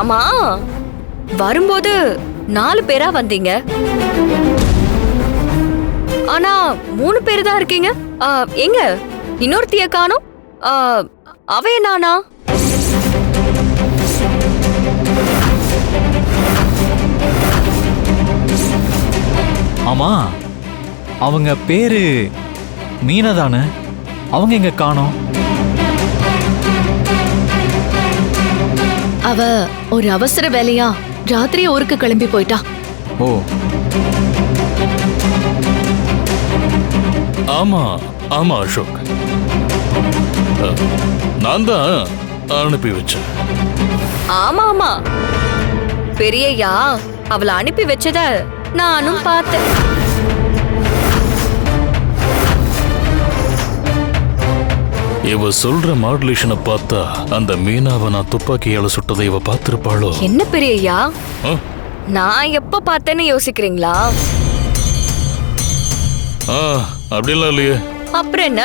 ஆமா, வரும்போது 4 பேரா வந்தீங்க. ஆனா 3 பேர் தான் இருக்கீங்க. எங்க இன்னொருத்திய காணோம்? அவே நானா? ஆமா, அவங்க பேரு மீனா தானே? அவங்க எங்க காணோம்? அவ ஒரு அவசர வேலையா ராத்திரி ஊருக்கு கிளம்பி போயிட்டா. ஓ, ஆமா ஆமா அசோக், நான் தான் அனுப்பி வச்சேன். ஆமா ஆமா, பெரியய்யா அவளை அனுப்பி வச்சத நானும் பார்த்தேன். இவ சொல்ற மாடுலேஷனை பார்த்தா அந்த மீனாவை நான் துப்பாக்கியால சுட்டதை இவ பார்த்திருப்பாளோ? என்ன பெரியய்யா, ஆ? நான் எப்ப பார்த்தேன்னு யோசிக்கிறீங்களா? அப்படிலாம் இல்லையே. அப்புறம் என்ன,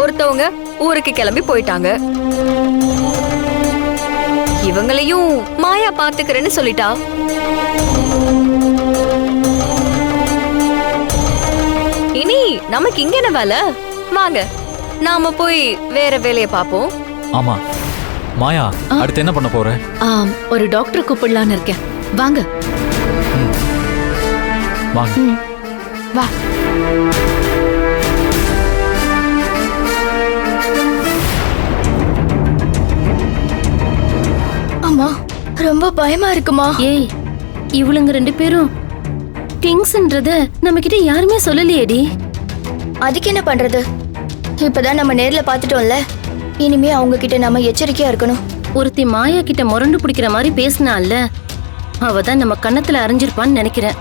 ஒருத்தவங்க ஊருக்கு கிளம்பி போயிட்டாங்க, இவங்களையும் மாயா பாத்துக்கிறேன்னு சொல்லிட்டா. இனி நமக்கு இங்க என்ன வேலை? வாங்க நாம போய் வேற வேலையை பாப்போம். ஆமா. மாயா, அடுத்து என்ன பண்ண போற? ஒரு டாக்டர் கூப்பிடலான்னு இருக்கேன். வாங்க. வாங்க. வா. அம்மா, ரொம்ப பயமா இருக்குமா? ஏய், இவளுங்க 2 பேரும் கிங்ஸ்ன்றத நம்ம கிட்ட யாருமே சொல்லலையேடி. அதுக்கு என்ன பண்றது? இப்பதான் நம்ம நேர்ல பாத்துட்டோம்ல, இனிமே அவங்க கிட்ட நம்ம எச்சரிக்கையா இருக்கணும். ஒருத்தி மாயா கிட்ட முரண்டு பிடிக்கிற மாதிரி பேசினால, அவ தான் நம்ம கண்ணத்துல அரைஞ்சிருப்பான்னு நினைக்கிறேன்.